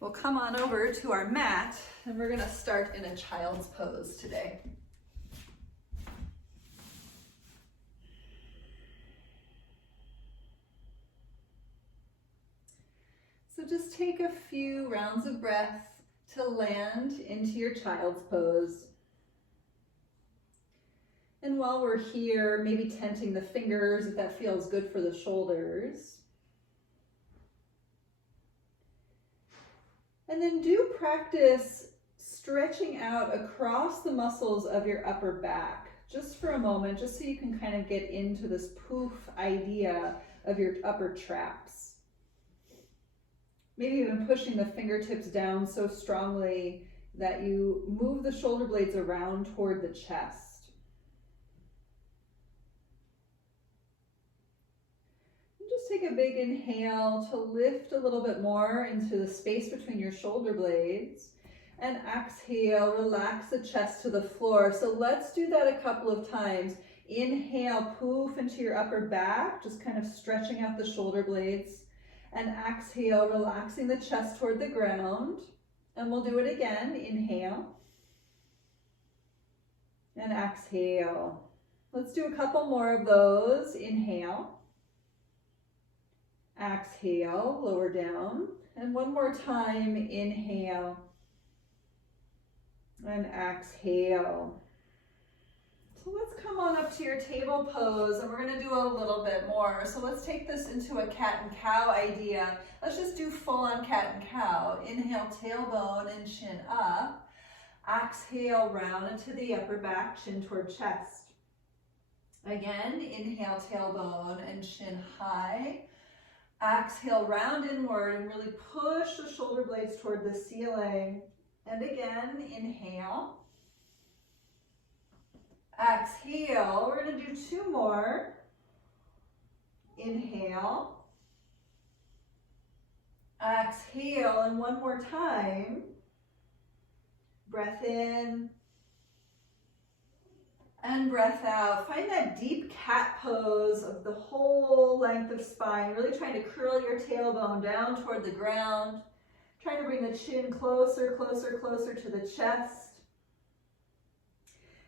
We'll come on over to our mat and we're gonna start in a child's pose today. So just take a few rounds of breath to land into your child's pose. And while we're here, maybe tenting the fingers if that feels good for the shoulders. And then do practice stretching out across the muscles of your upper back, just for a moment, just so you can kind of get into this poof idea of your upper traps. Maybe even pushing the fingertips down so strongly that you move the shoulder blades around toward the chest. Take a big inhale to lift a little bit more into the space between your shoulder blades, and exhale, relax the chest to the floor. So let's do that a couple of times. Inhale, poof into your upper back, just kind of stretching out the shoulder blades, and exhale, relaxing the chest toward the ground. And we'll do it again. Inhale and exhale. Let's do a couple more of those. Inhale. Exhale, lower down, and one more time, inhale, and exhale. So let's come on up to your table pose, and we're gonna do a little bit more. So let's take this into a cat and cow idea. Let's just do full on cat and cow. Inhale, tailbone and chin up. Exhale, round into the upper back, chin toward chest. Again, inhale, tailbone and chin high. Exhale, round inward and really push the shoulder blades toward the ceiling. And again, inhale. Exhale, we're gonna do two more. Inhale. Exhale, and one more time. Breath in. And breath out. Find that deep cat pose of the whole length of spine, really trying to curl your tailbone down toward the ground, trying to bring the chin closer, closer, closer to the chest.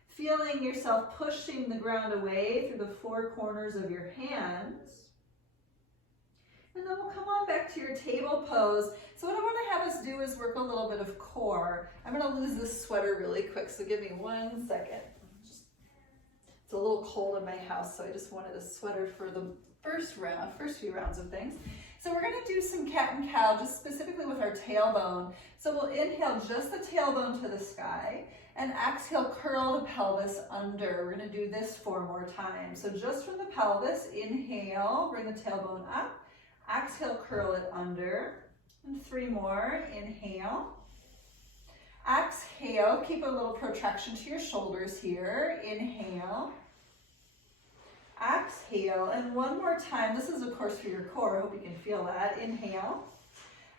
Feeling yourself pushing the ground away through the four corners of your hands. And then we'll come on back to your table pose. So what I want to have us do is work a little bit of core. I'm going to lose this sweater really quick, so give me 1 second. It's a little cold in my house, so I just wanted a sweater for the first few rounds of things. So we're gonna do some cat and cow, just specifically with our tailbone. So we'll inhale just the tailbone to the sky, and exhale, curl the pelvis under. We're gonna do this 4 more times. So just from the pelvis, inhale, bring the tailbone up, exhale, curl it under, and 3 more, inhale. Exhale, keep a little protraction to your shoulders here, inhale. Exhale, and one more time. This is of course for your core, I hope you can feel that. Inhale,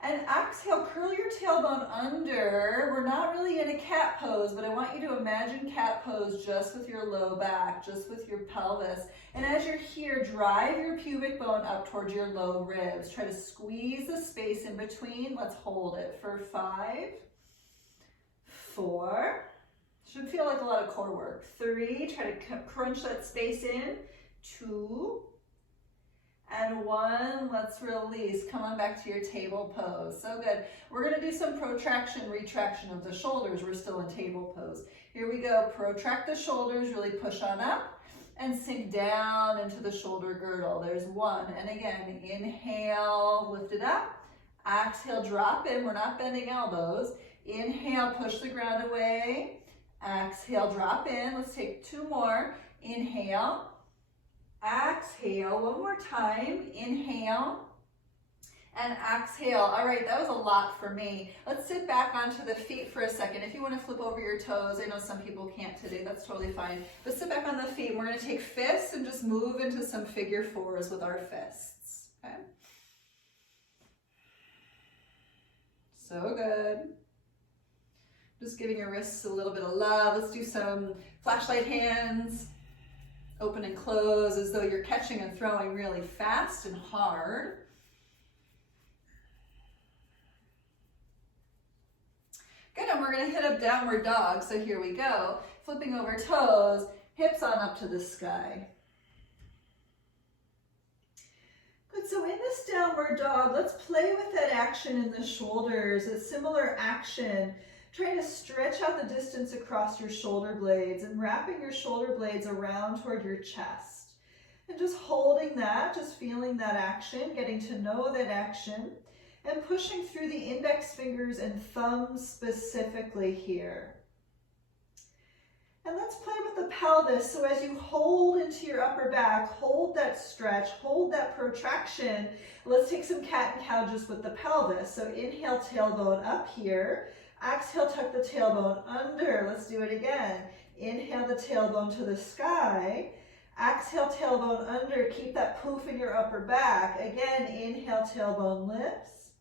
and exhale, curl your tailbone under. We're not really in a cat pose, but I want you to imagine cat pose just with your low back, just with your pelvis. And as you're here, drive your pubic bone up towards your low ribs. Try to squeeze the space in between. Let's hold it for 5, 4, should feel like a lot of core work. 3, try to crunch that space in. 2, and 1, let's release. Come on back to your table pose. So good. We're gonna do some protraction, retraction of the shoulders. We're still in table pose. Here we go. Protract the shoulders, really push on up, and sink down into the shoulder girdle. There's 1, and again, inhale, lift it up. Exhale, drop in. We're not bending elbows. Inhale, push the ground away. Exhale, drop in. Let's take 2 more. Inhale. Exhale, 1 more time. Inhale. And exhale. All right, that was a lot for me. Let's sit back onto the feet for a second. If you want to flip over your toes, I know some people can't today. That's totally fine. But sit back on the feet. We're going to take fists and just move into some figure 4s with our fists. Okay? So good. Just giving your wrists a little bit of love. Let's do some flashlight hands. Open and close as though you're catching and throwing really fast and hard. second, we're going to hit up downward dog. So here we go. Flipping over toes, hips on up to the sky. Good, so in this downward dog, let's play with that action in the shoulders, a similar action. Trying to stretch out the distance across your shoulder blades and wrapping your shoulder blades around toward your chest. And just holding that, just feeling that action, getting to know that action, and pushing through the index fingers and thumbs specifically here. And let's play with the pelvis. So as you hold into your upper back, hold that stretch, hold that protraction. Let's take some cat and cow just with the pelvis. So inhale, tailbone up here. Exhale, tuck the tailbone under. Let's do it again. Inhale the tailbone to the sky. Exhale, tailbone under. Keep that poof in your upper back. Again, inhale, tailbone lifts.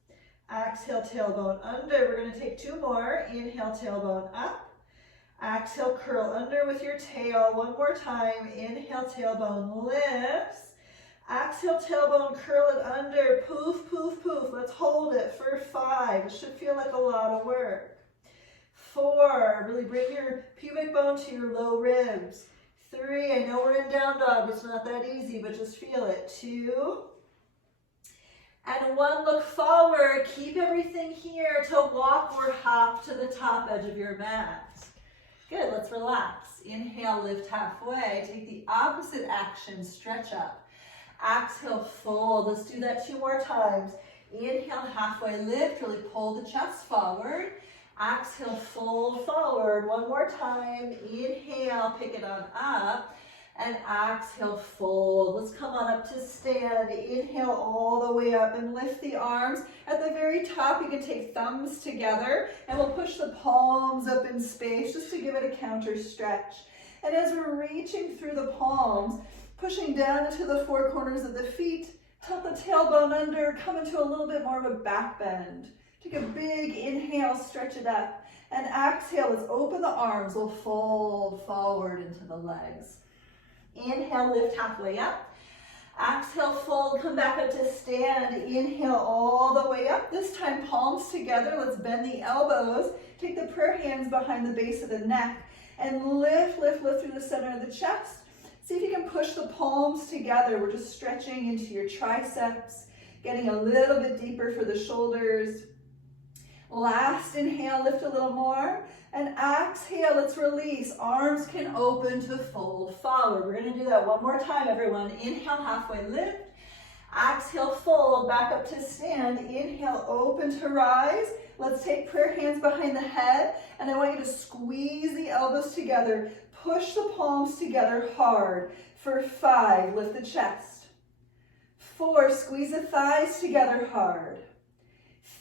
Exhale, tailbone under. We're going to take two more. Inhale, tailbone up. Exhale, curl under with your tail. One more time. Inhale, tailbone lifts. Exhale, tailbone, curl it under. Poof, poof, poof. Let's hold it for 5. It should feel like a lot of work. 4, really bring your pubic bone to your low ribs. 3, I know we're in down dog. It's not that easy, but just feel it. 2. And 1, look forward. Keep everything here to walk or hop to the top edge of your mat. Good, let's relax. Inhale, lift halfway. Take the opposite action, stretch up. Exhale, fold. Let's do that 2 more times. Inhale, halfway lift. Really pull the chest forward. Exhale, fold forward. 1 more time. Inhale, pick it on up. And exhale, fold. Let's come on up to stand. Inhale all the way up and lift the arms. At the very top, you can take thumbs together and we'll push the palms up in space just to give it a counter stretch. And as we're reaching through the palms, pushing down into the 4 corners of the feet, tuck the tailbone under, come into a little bit more of a back bend. Take a big inhale, stretch it up. And exhale, let's open the arms. We'll fold forward into the legs. Inhale, lift halfway up. Exhale, fold, come back up to stand. Inhale all the way up. This time, palms together. Let's bend the elbows. Take the prayer hands behind the base of the neck and lift, lift, lift through the center of the chest. See if you can push the palms together. We're just stretching into your triceps, getting a little bit deeper for the shoulders. Last inhale, lift a little more. And exhale, let's release. Arms can open to fold forward. We're going to do that 1 more time, everyone. Inhale, halfway lift. Exhale, fold, back up to stand. Inhale, open to rise. Let's take prayer hands behind the head. And I want you to squeeze the elbows together. Push the palms together hard. For 5, lift the chest. 4, squeeze the thighs together hard.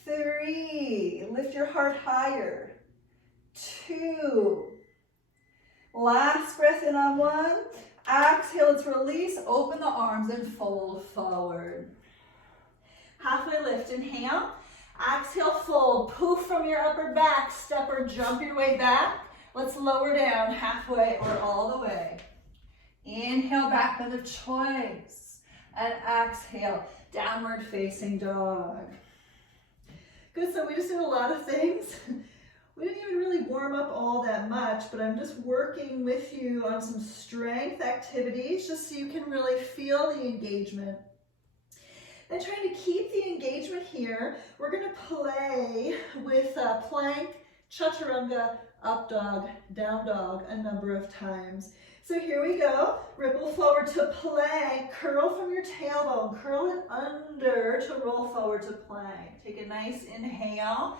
3, lift your heart higher. 2, last breath in on 1. Exhale, let's release, open the arms and fold forward. Halfway lift, inhale. Exhale, fold, poof from your upper back, step or jump your way back. Let's lower down halfway or all the way. Inhale, back bend of choice. And exhale, downward facing dog. Good, so we just did a lot of things. We didn't even really warm up all that much, but I'm just working with you on some strength activities just so you can really feel the engagement. And trying to keep the engagement here, we're going to play with plank, chaturanga, up dog, down dog a number of times. So here we go. Ripple forward to plank. Curl from your tailbone. Curl it under to roll forward to plank. Take a nice inhale.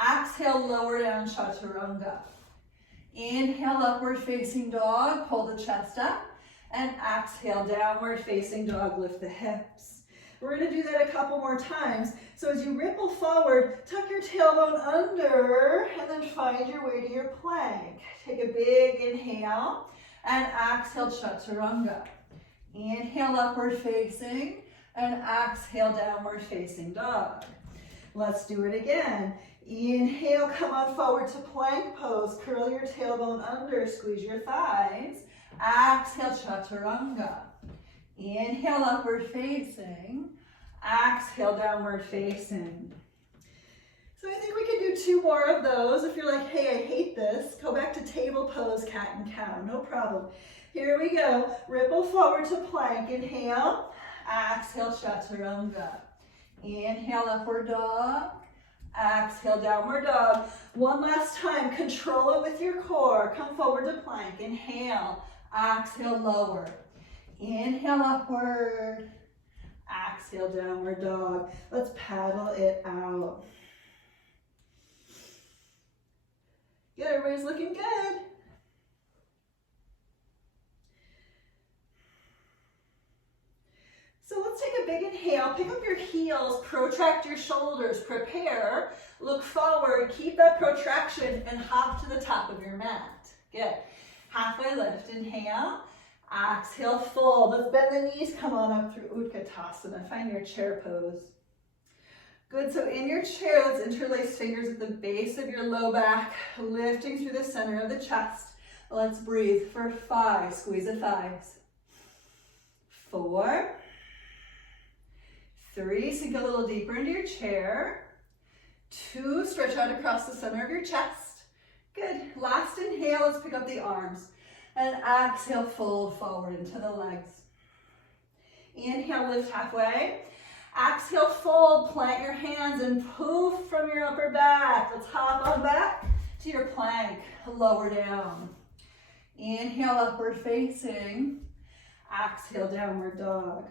Exhale, lower down chaturanga. Inhale, upward facing dog. Pull the chest up. And exhale, downward facing dog. Lift the hips. We're going to do that a couple more times. So as you ripple forward, tuck your tailbone under and then find your way to your plank. Take a big inhale. And exhale, chaturanga. Inhale, upward facing, and exhale, downward facing dog. Let's do it again. Inhale, come on forward to plank pose. Curl your tailbone under, squeeze your thighs. Exhale, chaturanga. Inhale, upward facing. Exhale, downward facing. So I think we could do 2 more of those. If you're like, hey, I hate this, go back to table pose, cat and cow, no problem. Here we go. Ripple forward to plank. Inhale. Exhale, Chaturanga. Inhale, upward dog. Exhale, downward dog. One last time. Control it with your core. Come forward to plank. Inhale. Exhale, lower. Inhale, upward. Exhale, downward dog. Let's paddle it out. Good, everybody's looking good. So let's take a big inhale, pick up your heels, protract your shoulders, prepare, look forward, keep that protraction, and hop to the top of your mat. Good. Halfway lift, inhale, exhale, fold. Let's bend the knees, come on up through Utkatasana. Find your chair pose. Good, so in your chair, let's interlace fingers at the base of your low back, lifting through the center of the chest. Let's breathe for 5, squeeze the thighs. 4, 3, sink a little deeper into your chair. 2, stretch out across the center of your chest. Good, last inhale, let's pick up the arms. And exhale, fold forward into the legs. Inhale, lift halfway. Exhale, fold, plant your hands and poof from your upper back. Let's hop on back to your plank, lower down. Inhale, upward facing. Exhale, downward dog.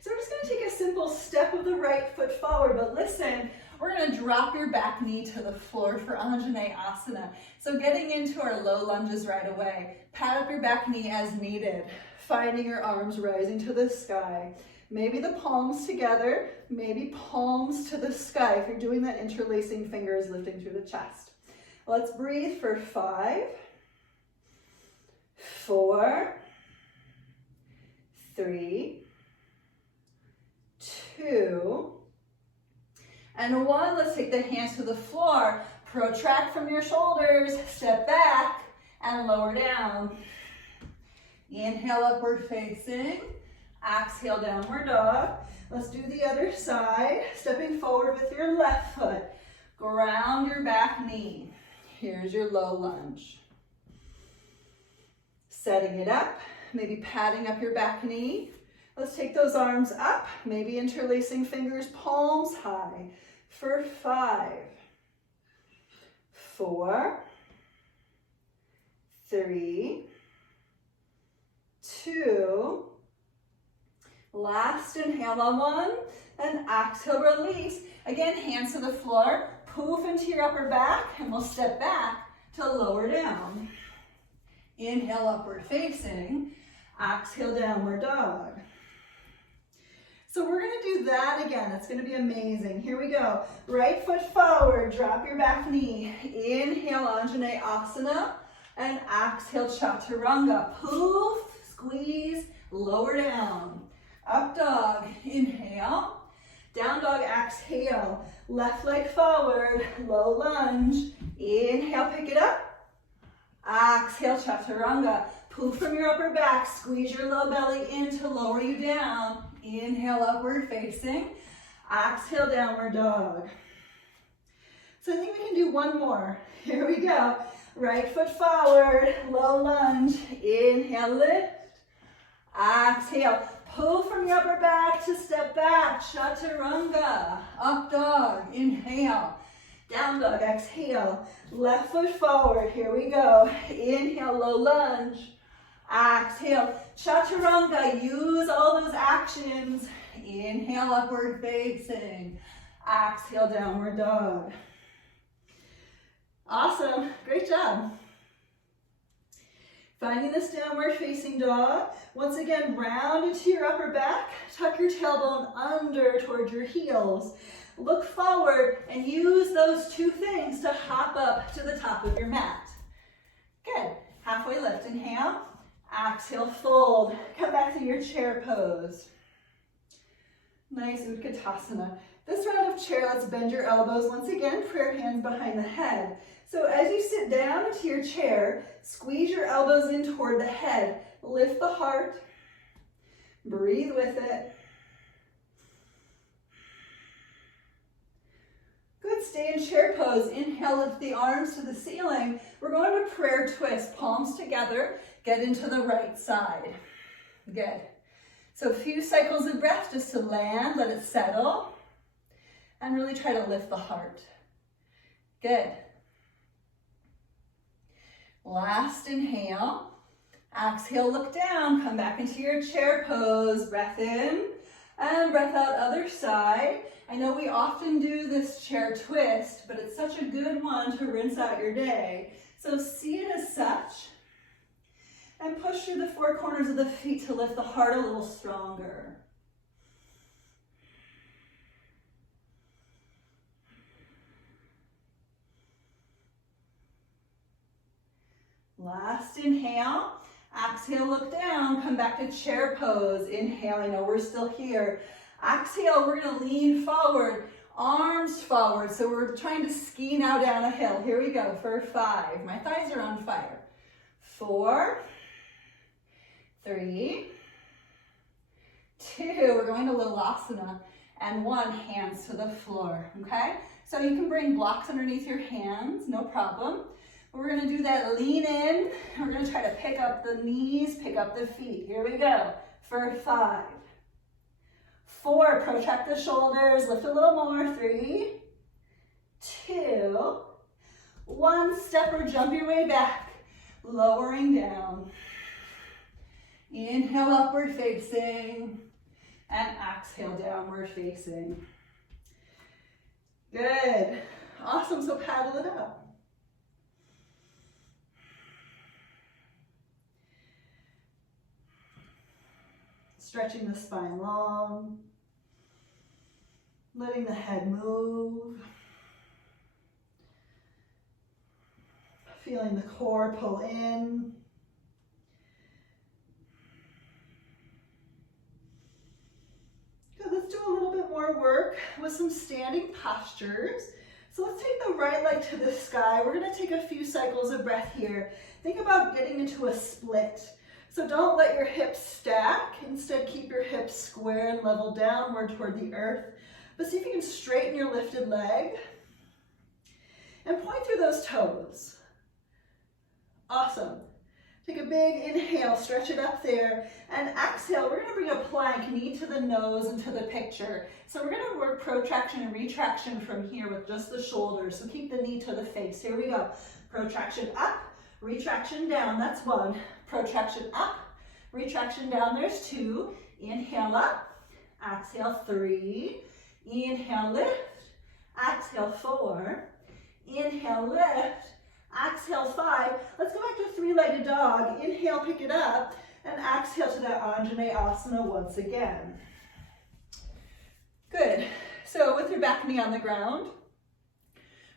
So we're just gonna take a simple step of the right foot forward, but listen, we're gonna drop your back knee to the floor for Anjaneyasana. So getting into our low lunges right away. Pat up your back knee as needed, finding your arms rising to the sky. Maybe the palms together, maybe palms to the sky. If you're doing that, interlacing fingers, lifting through the chest. Let's breathe for 5, 4, 3, 2, and 1. Let's take the hands to the floor. Protract from your shoulders, step back, and lower down. Inhale, upward facing. Exhale, downward dog. Let's do the other side. Stepping forward with your left foot. Ground your back knee. Here's your low lunge. Setting it up, maybe patting up your back knee. Let's take those arms up, maybe interlacing fingers, palms high. For 5, 4, 3, 2, last inhale on 1, and exhale, release. Again, hands to the floor, poof into your upper back, and we'll step back to lower down. Inhale, upward facing. Exhale, downward dog. So we're gonna do that again. It's gonna be amazing. Here we go. Right foot forward, drop your back knee. Inhale, Anjaneyasana, and exhale, Chaturanga. Poof, squeeze, lower down. Up dog, inhale. Down dog, exhale. Left leg forward, low lunge. Inhale, pick it up. Exhale, Chaturanga. Poof from your upper back, squeeze your low belly in to lower you down. Inhale, upward facing. Exhale, downward dog. So I think we can do 1 more. Here we go. Right foot forward, low lunge. Inhale, lift. Exhale, pull from your upper back to step back. Chaturanga. Up dog, inhale. Down dog, exhale. Left foot forward, here we go. Inhale, low lunge. Exhale, Chaturanga, use all those actions. Inhale, upward facing. Exhale, downward dog. Awesome, great job. Finding this downward facing dog. Once again, round into your upper back. Tuck your tailbone under towards your heels. Look forward and use those 2 things to hop up to the top of your mat. Good, halfway lift, inhale. Exhale, fold. Come back to your chair pose. Nice Utkatasana. This round of chair, let's bend your elbows. Once again, prayer hands behind the head. So as you sit down into your chair, squeeze your elbows in toward the head. Lift the heart. Breathe with it. good, stay in chair pose. Inhale, lift the arms to the ceiling. We're going to prayer twist, palms together, get into the right side. Good. So a few cycles of breath just to land, let it settle, and really try to lift the heart. Good. Last inhale. Exhale, look down, come back into your chair pose. Breath in and breath out, other side. I know we often do this chair twist, but it's such a good one to rinse out your day. So see it as such. And push through the four corners of the feet to lift the heart a little stronger. Last inhale. Exhale, look down, come back to chair pose. Inhale, I know we're still here. Exhale, we're gonna lean forward, arms forward. So we're trying to ski now down a hill. Here we go for 5. My thighs are on fire. 4, 3, 2, we're going to Lolasana, and 1, hands to the floor, okay? So you can bring blocks underneath your hands, no problem. We're gonna do that lean in, and we're gonna try to pick up the knees, pick up the feet. Here we go, for 5, 4, protract the shoulders, lift a little more, 3, 2, 1, step or jump your way back, lowering down. Inhale, upward facing, and exhale, downward facing. Good. Awesome, so paddle it up. Stretching the spine long, letting the head move, feeling the core pull in. Good, let's do a little bit more work with some standing postures. So let's take the right leg to the sky. We're gonna take a few cycles of breath here. Think about getting into a split. So don't let your hips stack. Instead, keep your hips square and level downward toward the earth. But see if you can straighten your lifted leg and point through those toes. Awesome. Take a big inhale, stretch it up there, and exhale. We're gonna bring a plank, knee to the nose into the picture. So we're gonna work protraction and retraction from here with just the shoulders. So keep the knee to the face. Here we go. Protraction up, retraction down. That's 1. Protraction up, retraction down, there's 2. Inhale up, exhale 3. Inhale, lift, exhale 4. Inhale, lift, exhale 5. Let's go back to 3-legged dog. Inhale, pick it up, and exhale to that Anjaneyasana once again. Good. So with your back knee on the ground,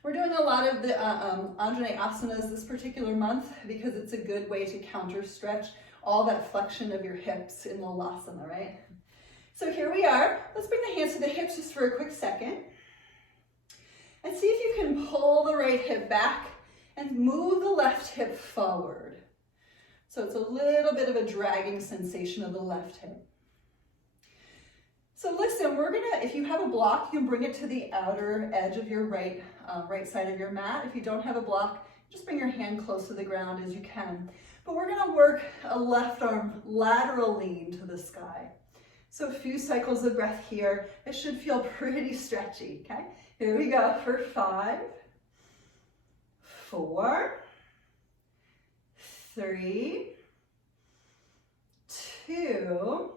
we're doing a lot of the Anjaneyasanas this particular month because it's a good way to counter stretch all that flexion of your hips in Lolasana, right? So here we are. Let's bring the hands to the hips just for a quick second. And see if you can pull the right hip back and move the left hip forward. So it's a little bit of a dragging sensation of the left hip. So listen, we're gonna, if you have a block, you can bring it to the outer edge of your right side of your mat. If you don't have a block, just bring your hand close to the ground as you can. But we're gonna work a left arm lateral lean to the sky. So a few cycles of breath here. It should feel pretty stretchy, okay? Here we go for 5, 4, 3, 2,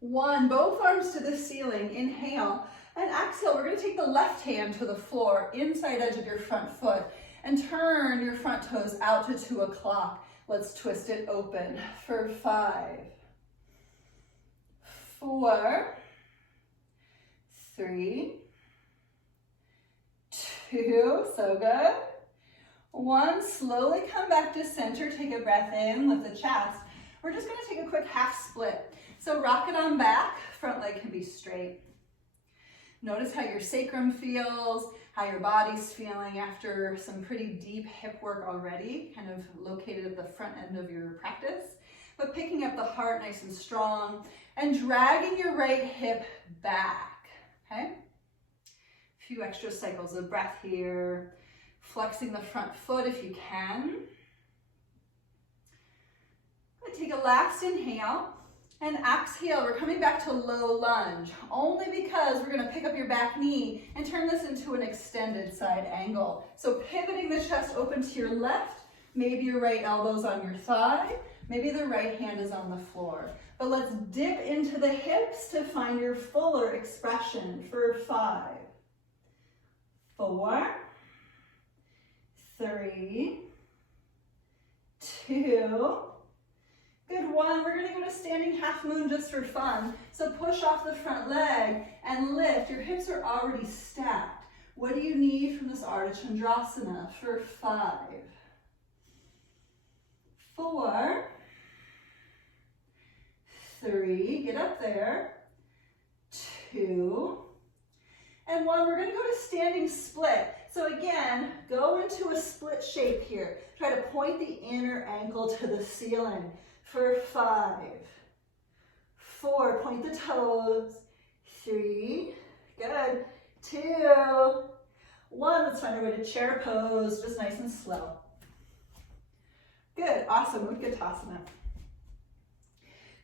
1. Both arms to the ceiling. Inhale and exhale. We're going to take the left hand to the floor, inside edge of your front foot, and turn your front toes out to 2 o'clock. Let's twist it open for 5, 4, 3, 2, so good. 1, slowly come back to center. Take a breath in, lift the chest. We're just going to take a quick half split. So rock it on back, front leg can be straight. Notice how your sacrum feels, how your body's feeling after some pretty deep hip work already, kind of located at the front end of your practice. But picking up the heart nice and strong and dragging your right hip back, okay? A few extra cycles of breath here. Flexing the front foot if you can. Take a last inhale and exhale. We're coming back to low lunge, only because we're going to pick up your back knee and turn this into an extended side angle. So pivoting the chest open to your left, maybe your right elbow's on your thigh, maybe the right hand is on the floor. But let's dip into the hips to find your fuller expression for 5, 4, 3, 2, good, 1. We're going to go to standing half moon just for fun. So push off the front leg and lift. Your hips are already stacked. What do you need from this Artichondrasana for 5, 4, 3, get up there, 2, and 1. We're going to go to standing split. So again, go into a split shape here. Try to point the inner ankle to the ceiling for 5, 4, point the toes, 3, good, 2, 1. Let's find our way to chair pose, just nice and slow. Good, awesome, Utkatasana.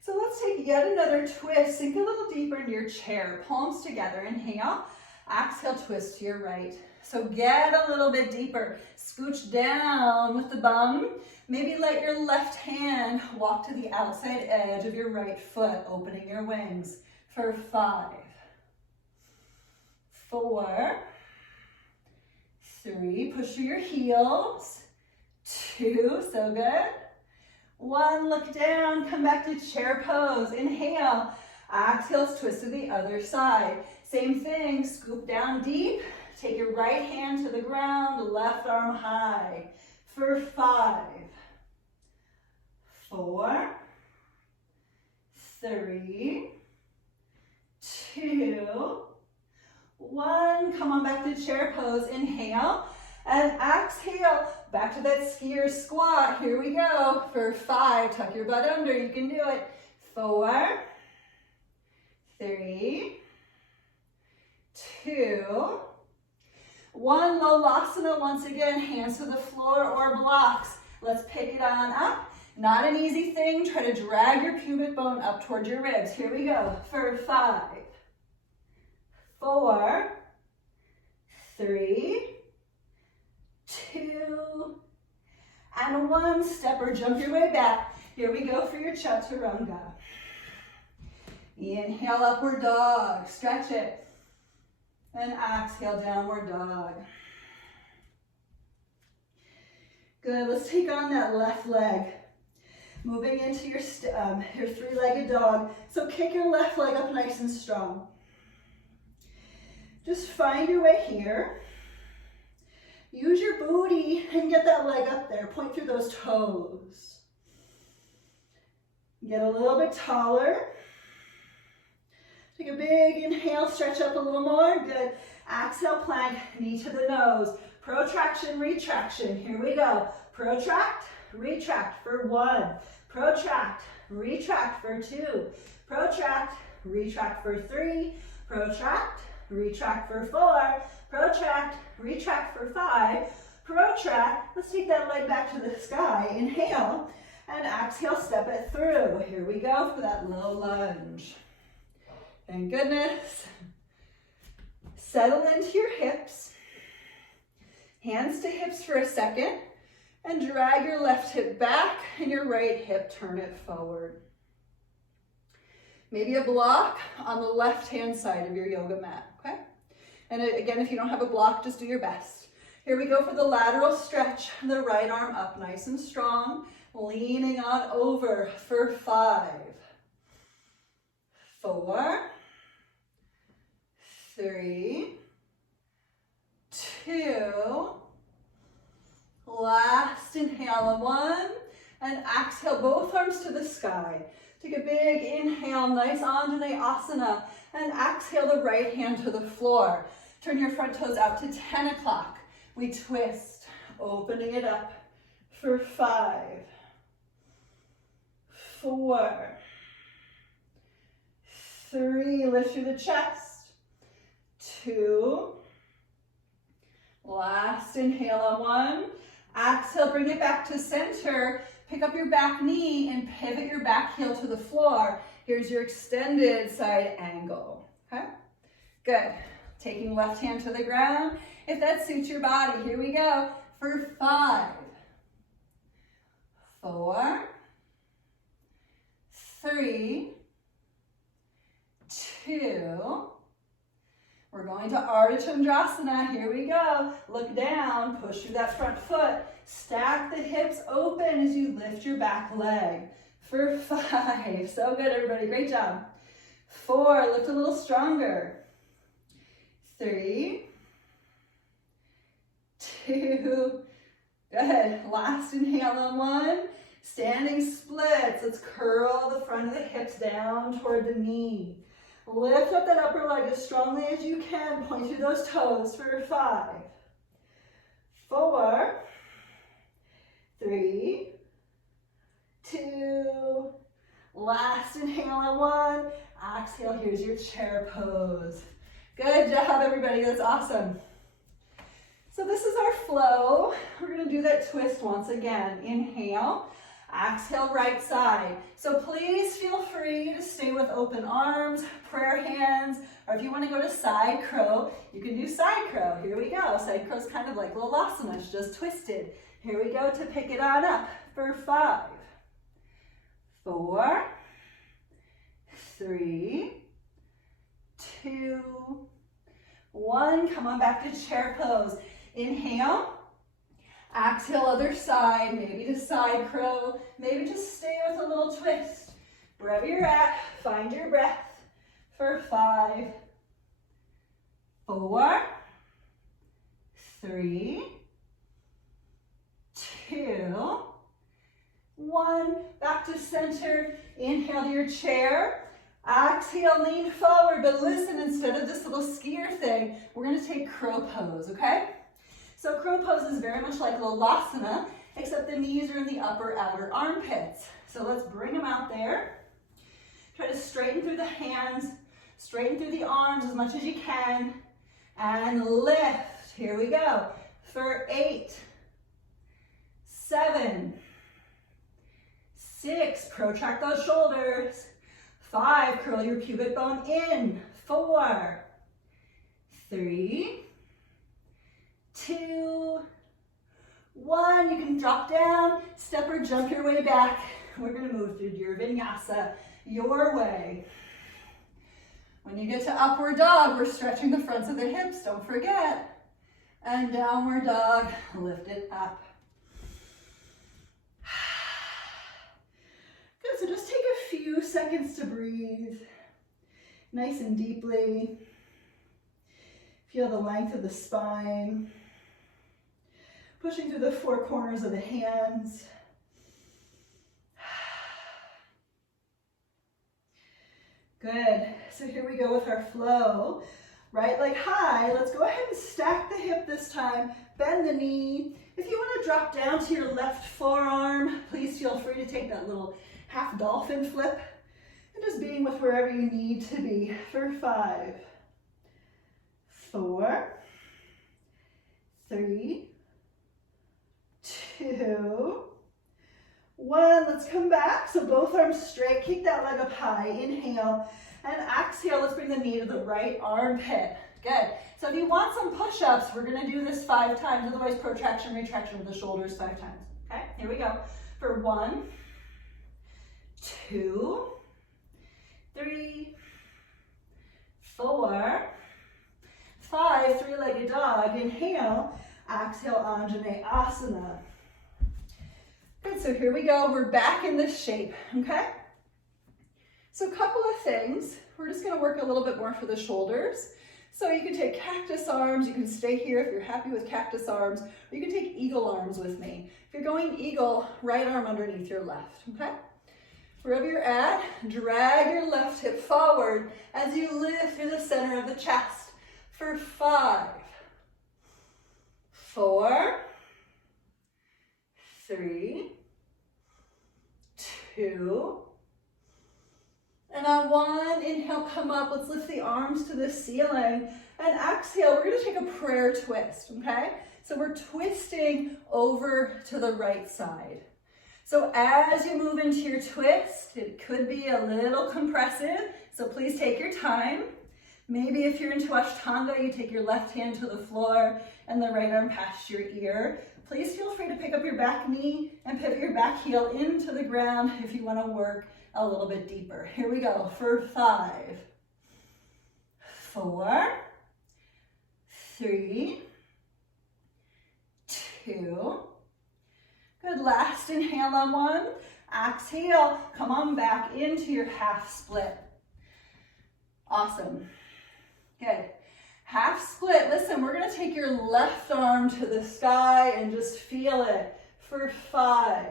So let's take yet another twist. Sink a little deeper into your chair, palms together, inhale, exhale, twist to your right. So get a little bit deeper, scooch down with the bum. Maybe let your left hand walk to the outside edge of your right foot, opening your wings for 5, 4, 3, push through your heels, 2, so good, 1, look down, come back to chair pose, inhale, exhale, twist to the other side. Same thing, scoop down deep, take your right hand to the ground, left arm high for 5, 4, 3, 2, 1. Come on back to chair pose. Inhale and exhale. Back to that skier squat. Here we go for 5. Tuck your butt under. You can do it. 4, 3, 2, 1. Lolasana once again. Hands to the floor or blocks. Let's pick it on up. Not an easy thing. Try to drag your pubic bone up towards your ribs. Here we go for 5, 4, 3, 2, and 1. Step or jump your way back. Here we go for your Chaturanga. Inhale, upward dog. Stretch it. And exhale, downward dog. Good. Let's take on that left leg. Moving into your three-legged dog. So kick your left leg up nice and strong. Just find your way here. Use your booty and get that leg up there. Point through those toes. Get a little bit taller. Take a big inhale, stretch up a little more. Good. Exhale, plank, knee to the nose. Protraction, retraction. Here we go. Protract, retract for 1. Protract, retract for 2. Protract, retract for 3. Protract, retract for 4. Protract, retract for 5. Protract. Let's take that leg back to the sky. Inhale and exhale, step it through. Here we go for that low lunge. Thank goodness. Settle into your hips. Hands to hips for a second. And drag your left hip back and your right hip, turn it forward. Maybe a block on the left-hand side of your yoga mat, okay? And again, if you don't have a block, just do your best. Here we go for the lateral stretch. The right arm up nice and strong. Leaning on over for 5, 4, 3, 2, last inhale on 1, and exhale, both arms to the sky. Take a big inhale, nice Anjaneyasana, and exhale the right hand to the floor. Turn your front toes out to 10 o'clock. We twist, opening it up for 5, 4, 3, lift through the chest, 2, inhale on one. Exhale, bring it back to center. Pick up your back knee and pivot your back heel to the floor. Here's your extended side angle, okay? Good. Taking left hand to the ground. If that suits your body, here we go. For 5, 4, 3, 2. We're going to Artichondrasana. Here we go. Look down, push through that front foot. Stack the hips open as you lift your back leg. For 5. So good, everybody. Great job. 4, lift a little stronger. 3, 2, good. Last inhale on 1. Standing splits. Let's curl the front of the hips down toward the knee. Lift up that upper leg as strongly as you can. Point through those toes for 5, 4, 3, 2. Last inhale on 1. Exhale, here's your chair pose. Good job, everybody. That's awesome. So this is our flow. We're going to do that twist once again. Inhale. Exhale, right side. So please feel free to stay with open arms, prayer hands, or if you want to go to side crow, you can do side crow. Here we go. Side crow's kind of like Lolasana, it's just twisted. Here we go to pick it on up for 5, 4, 3, 2, 1. Come on back to chair pose. Inhale. Exhale, other side, maybe to side crow, maybe just stay with a little twist. Wherever you're at, find your breath for 5, 4, 3, 2, 1. Back to center. Inhale to your chair. Exhale, lean forward, but listen, instead of this little skier thing, we're going to take crow pose, okay? So crow pose is very much like Lolasana, except the knees are in the upper outer armpits. So let's bring them out there. Try to straighten through the hands, straighten through the arms as much as you can, and lift. Here we go. For 8, 7, 6, protract those shoulders. 5, curl your pubic bone in. 4, 3, 2, 1. You can drop down, step or jump your way back. We're going to move through your Vinyasa your way. When you get to upward dog, we're stretching the fronts of the hips, don't forget. And downward dog, lift it up. Good, so just take a few seconds to breathe nice and deeply. Feel the length of the spine. Pushing through the 4 corners of the hands. Good. So here we go with our flow. Right leg high. Let's go ahead and stack the hip this time. Bend the knee. If you want to drop down to your left forearm, please feel free to take that little half dolphin flip. And just being with wherever you need to be for 5, 4, 3, 2, 1. Let's come back. So both arms straight. Keep that leg up high. Inhale and exhale. Let's bring the knee to the right armpit. Good. So if you want some push-ups, we're going to do this 5 times. Otherwise, protraction, retraction of the shoulders 5 times. Okay, here we go. For 1, 2, 3, 4, 5. 3-legged dog. Inhale. Exhale, Anjaneyasana. Good, so here we go. We're back in this shape, okay? So a couple of things. We're just gonna work a little bit more for the shoulders. So you can take cactus arms. You can stay here if you're happy with cactus arms, or you can take eagle arms with me. If you're going eagle, right arm underneath your left, okay? Wherever you're at, drag your left hip forward as you lift through the center of the chest for 5, 4, 3, 2, and on 1, inhale, come up. Let's lift the arms to the ceiling. And exhale, we're going to take a prayer twist, okay? So we're twisting over to the right side. So as you move into your twist, it could be a little compressive, so please take your time. Maybe if you're into Ashtanga, you take your left hand to the floor and the right arm past your ear. Please feel free to pick up your back knee and pivot your back heel into the ground if you want to work a little bit deeper. Here we go for 5, 4, 3, 2. Good, last inhale on 1. Exhale, come on back into your half split. Awesome. Good. Half split, listen, we're gonna take your left arm to the sky and just feel it for 5,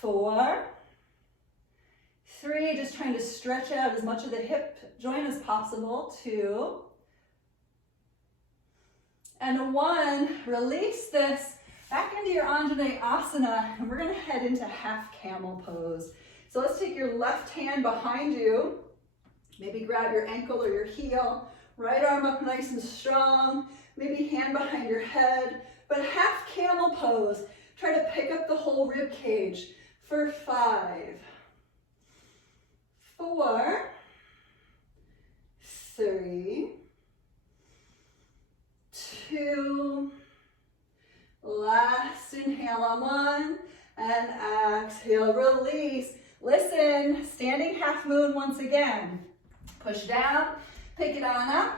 4, 3, just trying to stretch out as much of the hip joint as possible, 2, and 1, release this back into your Anjaneyasana, and we're gonna head into half camel pose. So let's take your left hand behind you, maybe grab your ankle or your heel, right arm up nice and strong, maybe hand behind your head, but half camel pose. Try to pick up the whole rib cage for 5, 4, 3, 2, last inhale on 1, and exhale, release. Listen, standing half moon once again. Push down, pick it on up,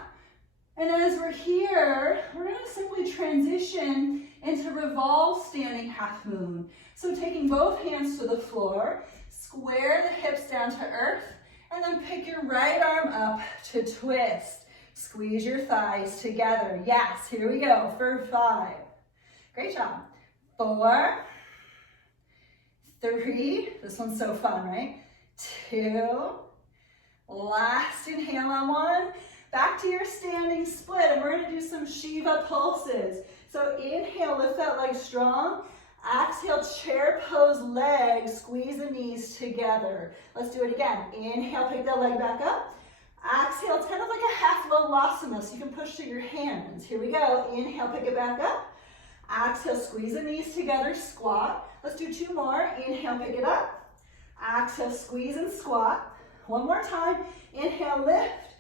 and as we're here, we're going to simply transition into Revolve standing half moon. So taking both hands to the floor, square the hips down to earth, and then pick your right arm up to twist. Squeeze your thighs together. Yes, here we go for 5. Great job. 4, 3, this one's so fun, right? 2, last inhale on 1, back to your standing split, and we're gonna do some Shiva Pulses. So inhale, lift that leg strong. Exhale, chair pose legs, squeeze the knees together. Let's do it again. Inhale, pick that leg back up. Exhale, it's kind of like a half Lolasana, so you can push to your hands. Here we go. Inhale, pick it back up. Exhale, squeeze the knees together, squat. Let's do 2 more. Inhale, pick it up. Exhale, squeeze and squat. One more time. Inhale, lift.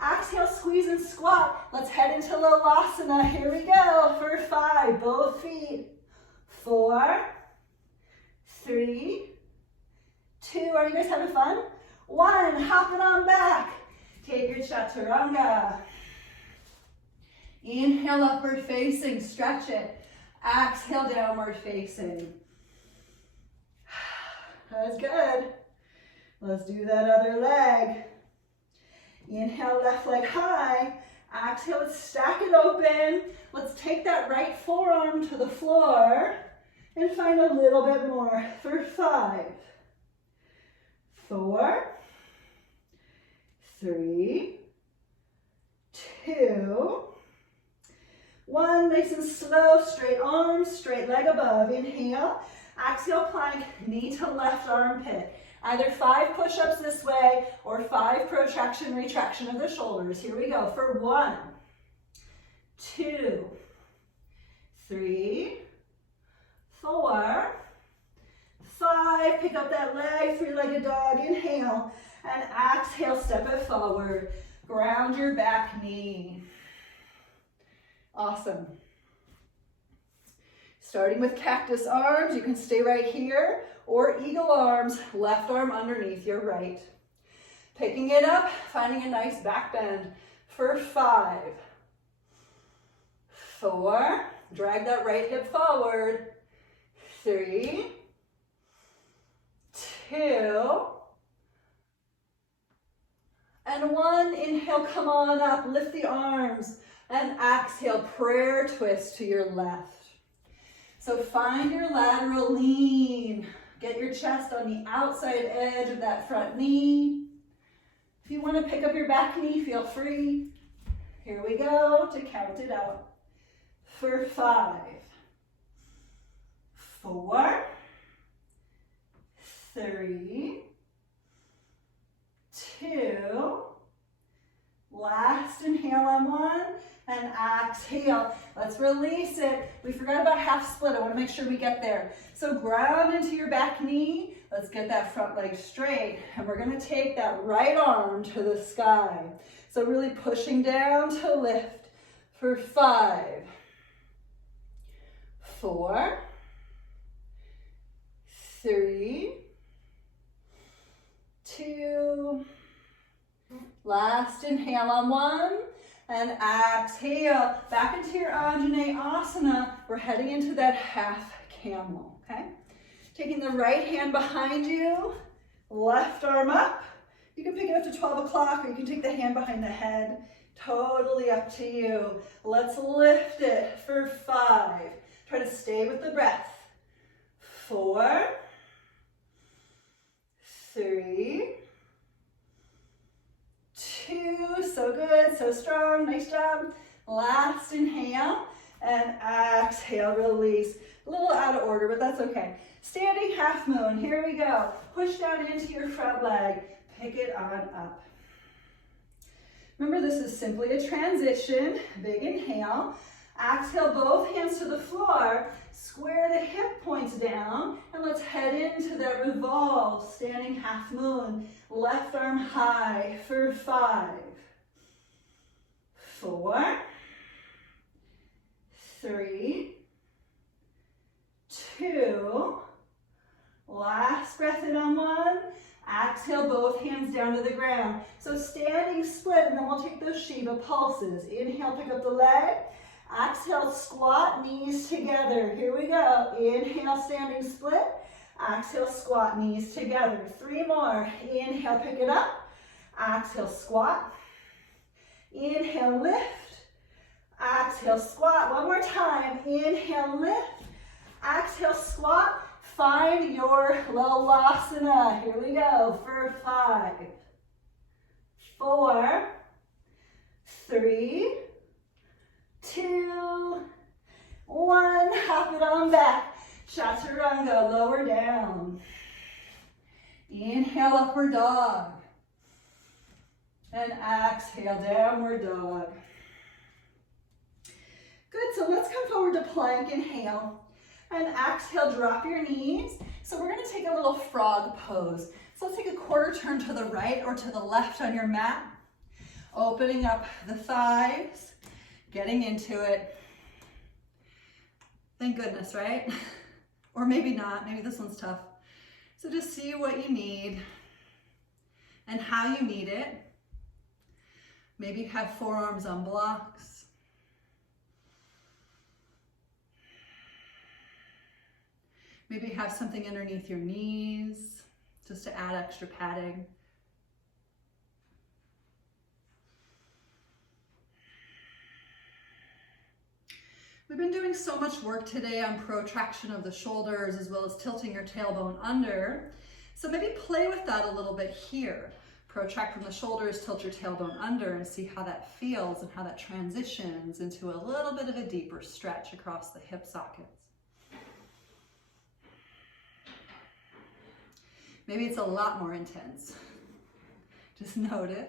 Exhale, squeeze and squat. Let's head into Lolasana. Here we go for 5. Both feet. 4, 3, 2. Are you guys having fun? 1. Hopping on back. Take your Chaturanga. Inhale, upward facing. Stretch it. Exhale, downward facing. That's good. Let's do that other leg. Inhale, left leg high. Exhale, let's stack it open. Let's take that right forearm to the floor and find a little bit more for 5, 4, 3, 2, 1. Nice and slow, straight arms, straight leg above. Inhale, exhale, plank, knee to left armpit. Either 5 push-ups this way or 5 protraction, retraction of the shoulders. Here we go for 1, 2, 3, 4, 5. Pick up that leg, 3-legged dog. Inhale and exhale, step it forward. Ground your back knee. Awesome. Starting with Cactus Arms, you can stay right here, or Eagle Arms, left arm underneath your right. Picking it up, finding a nice back bend for 5, 4, drag that right hip forward, 3, 2, and 1. Inhale, come on up, lift the arms, and exhale, prayer twist to your left. So find your lateral lean. Get your chest on the outside edge of that front knee. If you want to pick up your back knee, feel free. Here we go to count it out. For 5, 4, 3, 2, last inhale on 1, and exhale. Let's release it. We forgot about half split. I want to make sure we get there. So ground into your back knee. Let's get that front leg straight. And we're going to take that right arm to the sky. So really pushing down to lift for 5, 4, 3, 2, last inhale on 1, and exhale, back into your Anjaneyasana. We're heading into that half camel, okay? Taking the right hand behind you, left arm up. You can pick it up to 12 o'clock, or you can take the hand behind the head. Totally up to you. Let's lift it for 5. Try to stay with the breath. 4, 3, 2, so good, so strong, nice job. Last inhale, and exhale, release. A little out of order, but that's okay. Standing half moon, here we go. Push down into your front leg, pick it on up. Remember, this is simply a transition. Big inhale. Exhale, both hands to the floor. Square the hip points down, and let's head into that revolve, standing half moon. Left arm high for 5, 4, 3, 2, last breath in on 1. Exhale, both hands down to the ground. So standing split, and then we'll take those Shiva pulses. Inhale, pick up the leg. Exhale, squat, knees together. Here we go. Inhale, standing split. Exhale, squat, knees together. 3 more. Inhale, pick it up. Exhale, squat. Inhale, lift. Exhale, squat. One more time. Inhale, lift. Exhale, squat. Find your Lolasana. Here we go for 5, 4, 3, 2, 1. Hop it on back. Chaturanga, lower down. Inhale, upward dog. And exhale, downward dog. Good, so let's come forward to plank. Inhale. And exhale, drop your knees. So we're gonna take a little frog pose. So let's take a quarter turn to the right or to the left on your mat. Opening up the thighs, getting into it. Thank goodness, right? Or maybe not, maybe this one's tough. So just see what you need and how you need it. Maybe you have forearms on blocks. Maybe have something underneath your knees, just to add extra padding. We've been doing so much work today on protraction of the shoulders as well as tilting your tailbone under. So maybe play with that a little bit here. Protract from the shoulders, tilt your tailbone under, and see how that feels and how that transitions into a little bit of a deeper stretch across the hip sockets. Maybe it's a lot more intense. Just notice.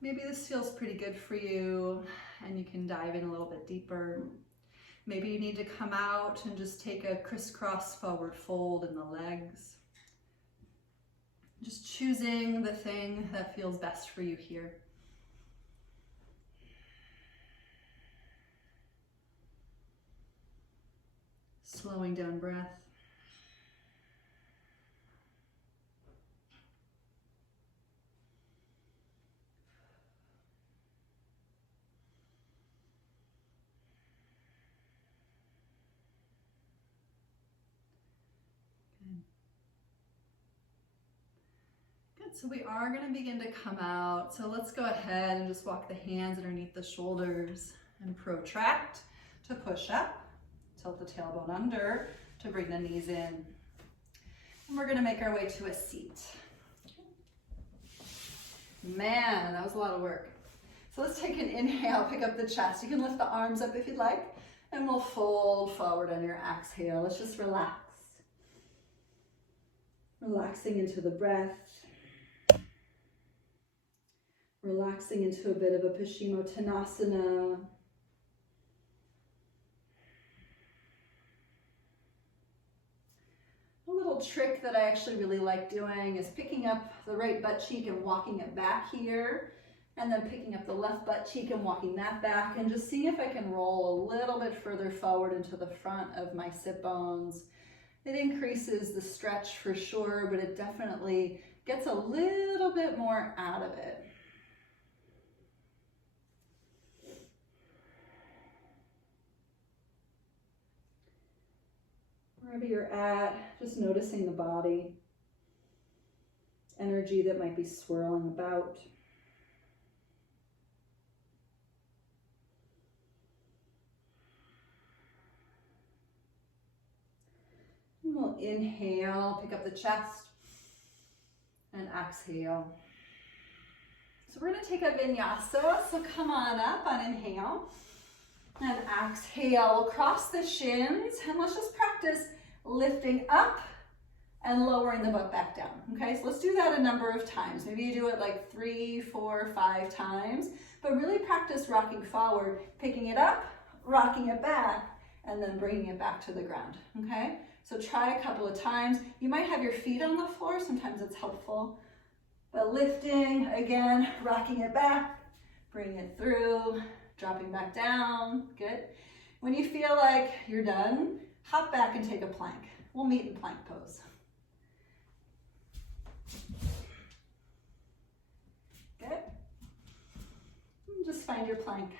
Maybe this feels pretty good for you and you can dive in a little bit deeper. Maybe you need to come out and just take a crisscross forward fold in the legs. Just choosing the thing that feels best for you here. Slowing down breath. So we are going to begin to come out. So let's go ahead and just walk the hands underneath the shoulders and protract to push up. Tilt the tailbone under to bring the knees in. And we're going to make our way to a seat. Man, that was a lot of work. So let's take an inhale, pick up the chest. You can lift the arms up if you'd like, and we'll fold forward on your exhale. Let's just relax. Relaxing into the breath. Relaxing into a bit of a Paschimottanasana. A little trick that I actually really like doing is picking up the right butt cheek and walking it back here, and then picking up the left butt cheek and walking that back, and just seeing if I can roll a little bit further forward into the front of my sit bones. It increases the stretch for sure, but it definitely gets a little bit more out of it. Wherever you're at, just noticing the body, energy that might be swirling about. And we'll inhale, pick up the chest, and exhale. So we're going to take a Vinyasa, so come on up on inhale. And exhale, we'll cross the shins, and let's just practice lifting up and lowering the butt back down. Okay, so let's do that a number of times. Maybe you do it like 3, 4, 5 times, but really practice rocking forward, picking it up, rocking it back, and then bringing it back to the ground. Okay, so try a couple of times. You might have your feet on the floor, sometimes it's helpful, but lifting, again, rocking it back, bringing it through, dropping back down. Good. When you feel like you're done, hop back and take a plank. We'll meet in plank pose. Good. And just find your plank.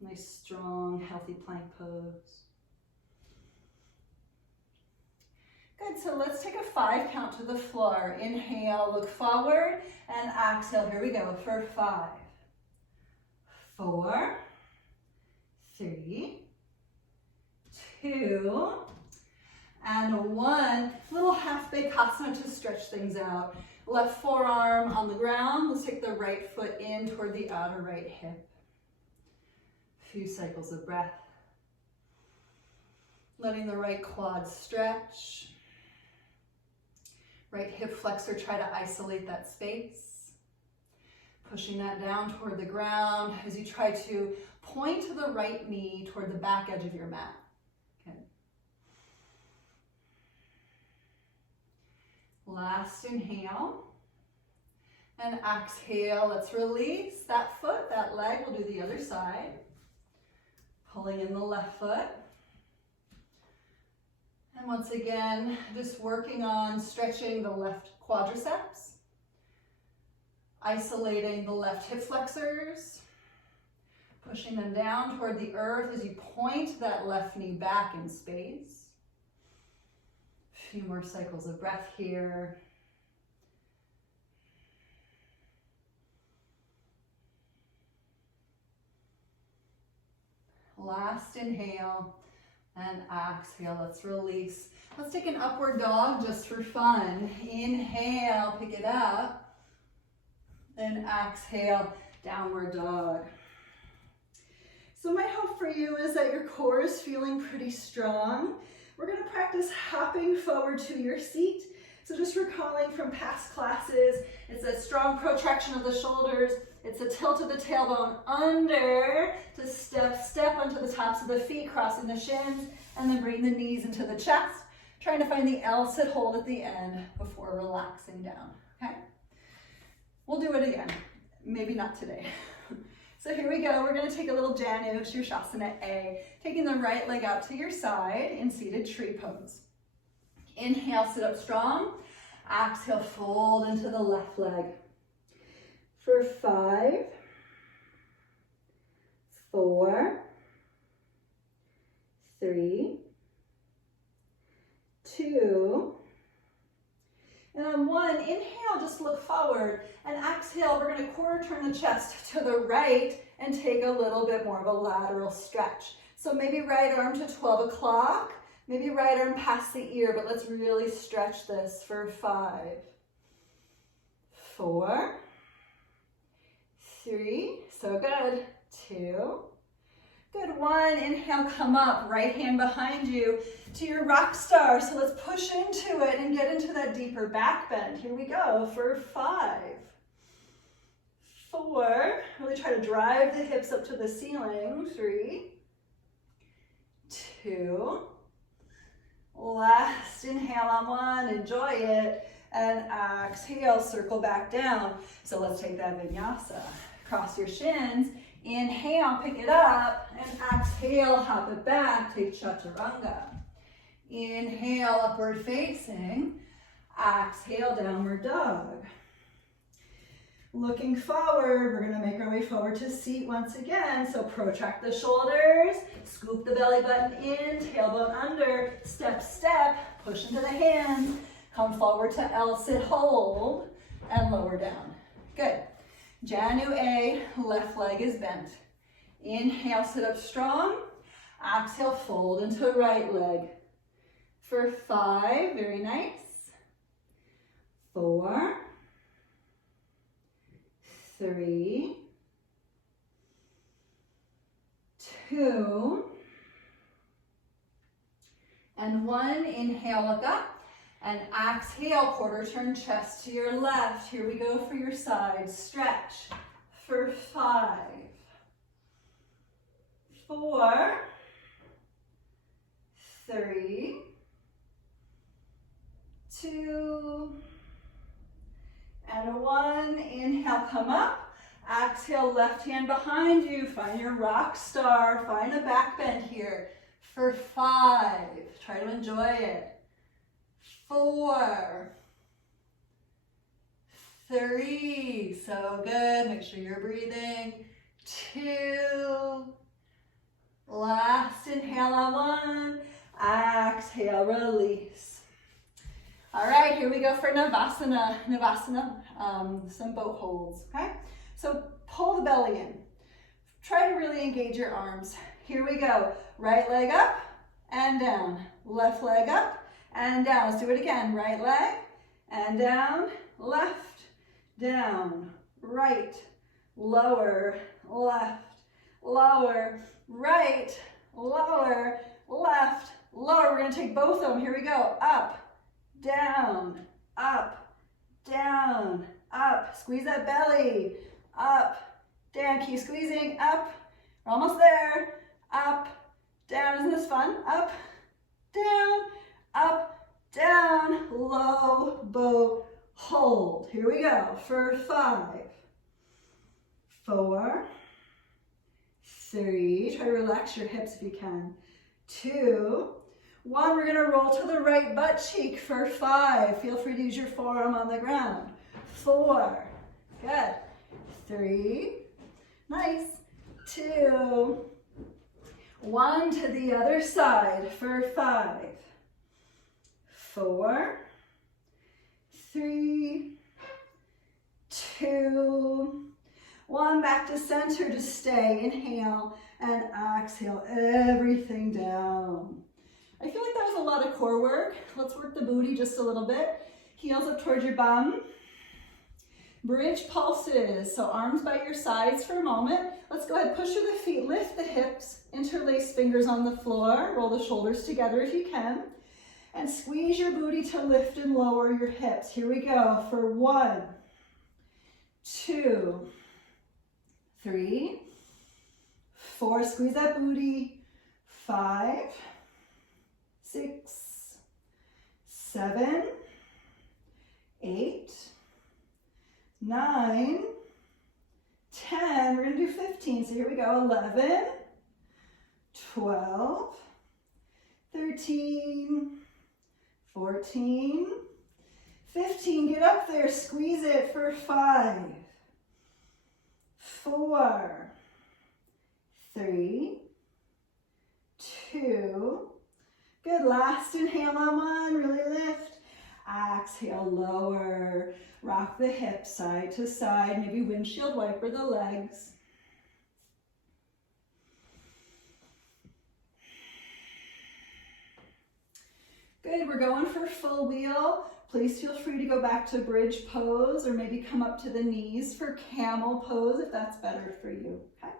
Nice, strong, healthy plank pose. Good, so let's take a 5 count to the floor. Inhale, look forward, and exhale. Here we go for 5, 4, 3, 2, and 1. Little half Bakasana to stretch things out. Left forearm on the ground. Let's take the right foot in toward the outer right hip. Few cycles of breath. Letting the right quad stretch. Right hip flexor, try to isolate that space. Pushing that down toward the ground as you try to point to the right knee toward the back edge of your mat. Okay. Last inhale. And exhale, let's release that foot, that leg. We'll do the other side. Pulling in the left foot. And once again, just working on stretching the left quadriceps. Isolating the left hip flexors. Pushing them down toward the earth as you point that left knee back in space. A few more cycles of breath here. Last inhale and exhale. Let's release. Let's take an upward dog just for fun. Inhale, pick it up. And exhale, downward dog. So my hope for you is that your core is feeling pretty strong. We're going to practice hopping forward to your seat. So just recalling from past classes, it's a strong protraction of the shoulders. It's a tilt of the tailbone under to step onto the tops of the feet, crossing the shins, and then bring the knees into the chest. Trying to find the L-sit hold at the end before relaxing down, okay? We'll do it again, maybe not today. So here we go, we're gonna take a little Janushasana A, taking the right leg out to your side in seated tree pose. Inhale, sit up strong. Exhale, fold into the left leg. For 5, 4, 3, 2, and on 1, inhale, just look forward, and exhale, we're going to quarter turn the chest to the right and take a little bit more of a lateral stretch. So maybe right arm to 12 o'clock, maybe right arm past the ear, but let's really stretch this for 5, 4, 3, so good, 2, good, 1, inhale, come up, right hand behind you to your rock star. So let's push into it and get into that deeper back bend. Here we go for 5, 4, really try to drive the hips up to the ceiling, 3, 2, last inhale on 1, enjoy it, and exhale, circle back down. So let's take that vinyasa. Cross your shins, inhale, pick it up, and exhale, hop it back, take chaturanga. Inhale, upward facing, exhale, downward dog. Looking forward, we're gonna make our way forward to seat once again. So protract the shoulders, scoop the belly button in, tailbone under, step, step, push into the hands, come forward to L, sit, hold, and lower down. Good. Janu A, left leg is bent. Inhale, sit up strong. Exhale, fold into right leg. For 5, very nice. 4, 3, 2, and 1. Inhale, look up. And exhale, quarter turn chest to your left. Here we go for your side. Stretch for 5, 4, 3, 2, and 1. Inhale, come up. Exhale, left hand behind you. Find your rock star. Find a back bend here for 5. Try to enjoy it. 4, 3, so good. Make sure you're breathing. 2, last inhale on 1. Exhale, release. All right, here we go for Navasana. Navasana, some boat holds, okay? So pull the belly in. Try to really engage your arms. Here we go. Right leg up and down. Left leg up and down. Let's do it again. Right leg and down, left, down, right, lower, left, lower, right, lower, left, lower. We're gonna take both of them. Here we go. Up, down, up, down, up. Squeeze that belly. Up, down. Keep squeezing. Up. We're almost there. Up, down. Isn't this fun? Up, down, up, down, low boat hold. Here we go for 5, 4, 3, try to relax your hips if you can, 2, 1, we're gonna roll to the right butt cheek for 5, feel free to use your forearm on the ground, 4, good, 3, nice, 2, 1 to the other side for 5, 4, 3, 2, 1, back to center, just stay, inhale, and exhale, everything down. I feel like that was a lot of core work. Let's work the booty just a little bit. Heels up towards your bum. Bridge pulses, so arms by your sides for a moment. Let's go ahead, push through the feet, lift the hips, interlace fingers on the floor, roll the shoulders together if you can, and squeeze your booty to lift and lower your hips. Here we go for 1, 2, 3, 4, squeeze that booty, 5, 6, 7, 8, 9, 10, we're gonna do 15, so here we go, 11, 12, 13, 14, 15, get up there, squeeze it for 5, 4, 3, 2, good, last inhale on 1, really lift, exhale, lower, rock the hips side to side, maybe windshield wiper the legs. Good, we're going for full wheel. Please feel free to go back to bridge pose or maybe come up to the knees for camel pose if that's better for you, okay?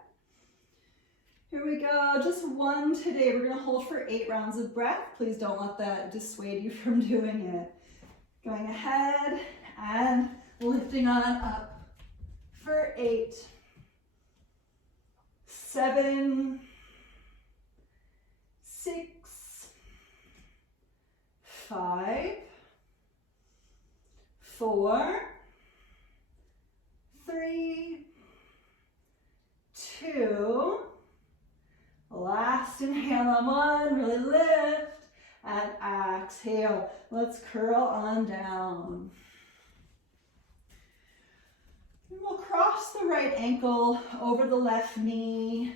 Here we go, just one today. We're gonna hold for 8 rounds of breath. Please don't let that dissuade you from doing it. Going ahead and lifting on up for 8, 7, 6, 5, 4, 3, 2, last inhale on 1, really lift, and exhale. Let's curl on down. And we'll cross the right ankle over the left knee.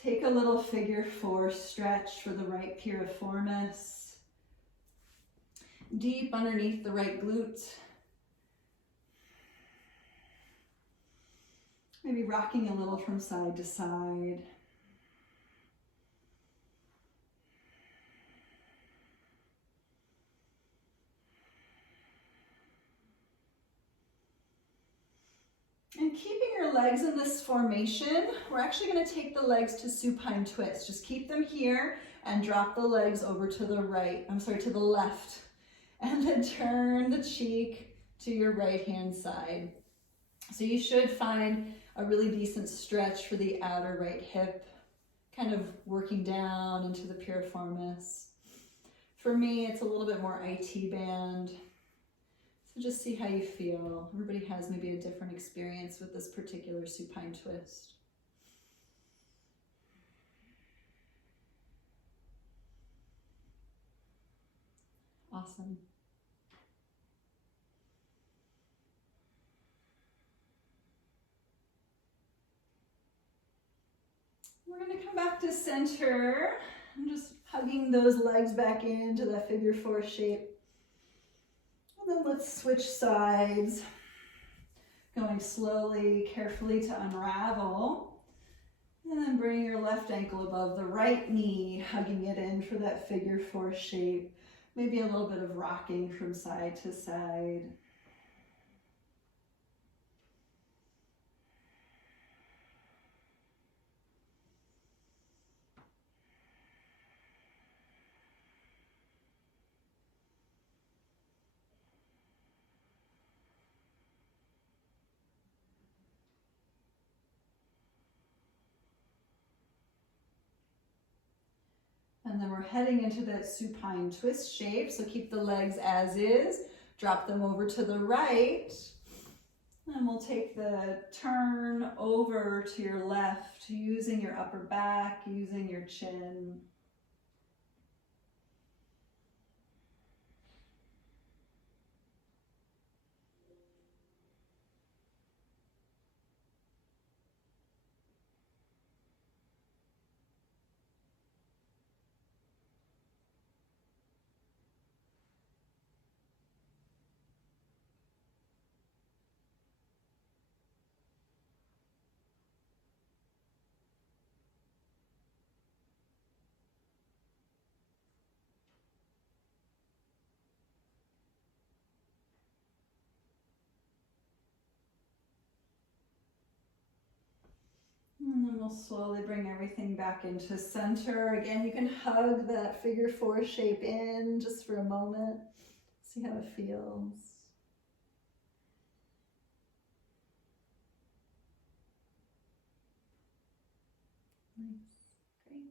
Take a little figure 4 stretch for the right piriformis. Deep underneath the right glute. Maybe rocking a little from side to side. And keeping your legs in this formation, we're actually going to take the legs to supine twist. Just keep them here and drop the legs over to the right, to the left. And then turn the cheek to your right hand side. So you should find a really decent stretch for the outer right hip, kind of working down into the piriformis. For me, it's a little bit more IT band. So just see how you feel. Everybody has maybe a different experience with this particular supine twist. Awesome. We're going to come back to center. I'm just hugging those legs back into that figure 4 shape. And then let's switch sides. Going slowly, carefully to unravel. And then bring your left ankle above the right knee, hugging it in for that figure 4 shape. Maybe a little bit of rocking from side to side. And then we're heading into that supine twist shape. So keep the legs as is, drop them over to the right. And we'll take the turn over to your left, using your upper back, using your chin. And then we'll slowly bring everything back into center. Again, you can hug that figure 4 shape in just for a moment. See how it feels. Nice, great.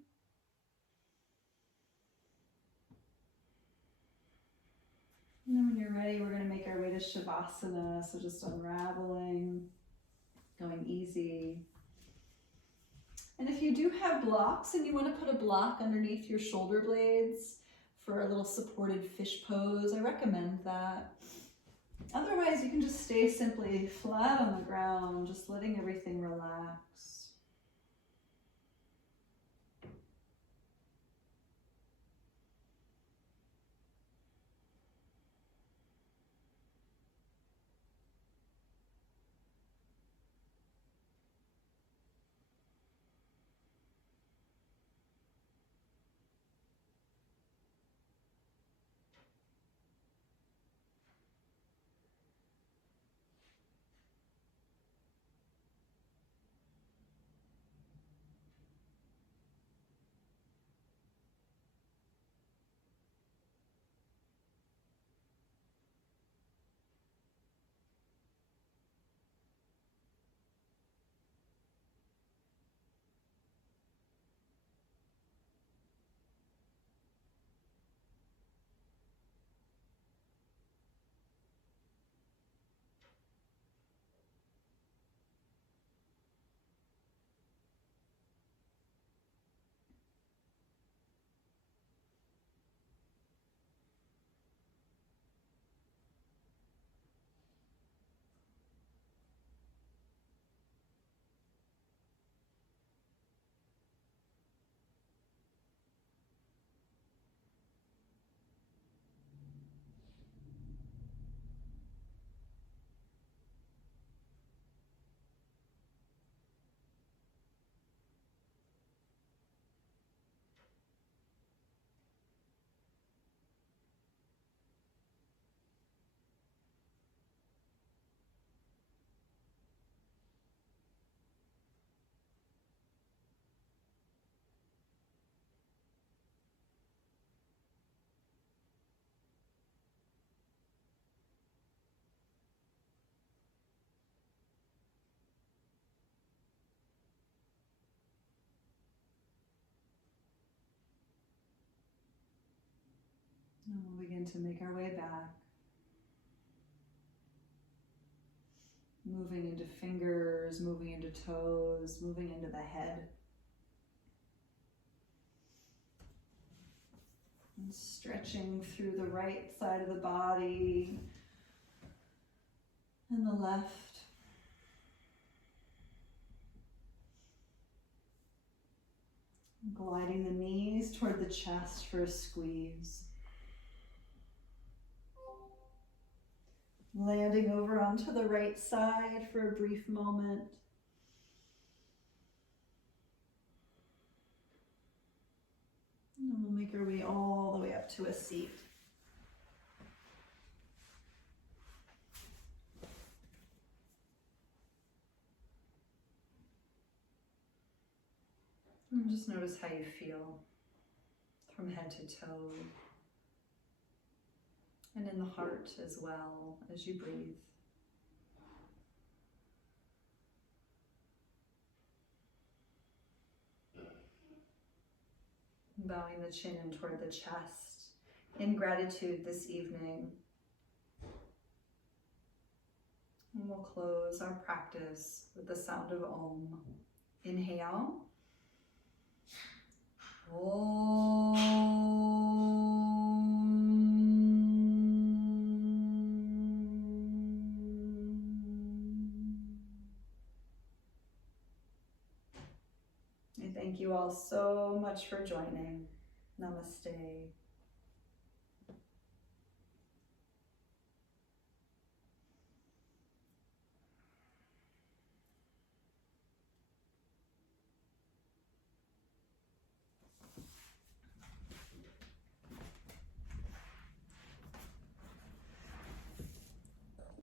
And then when you're ready, we're going to make our way to Shavasana. So just unraveling, going easy. And if you do have blocks and you want to put a block underneath your shoulder blades for a little supported fish pose, I recommend that. Otherwise, you can just stay simply flat on the ground, just letting everything relax. And we'll begin to make our way back. Moving into fingers, moving into toes, moving into the head. And stretching through the right side of the body and the left. Gliding the knees toward the chest for a squeeze. Landing over onto the right side for a brief moment. And we'll make our way all the way up to a seat. And just notice how you feel from head to toe. And in the heart as well as you breathe. Bowing the chin in toward the chest in gratitude this evening. And we'll close our practice with the sound of Om. Inhale. Om. I thank you all so much for joining. Namaste.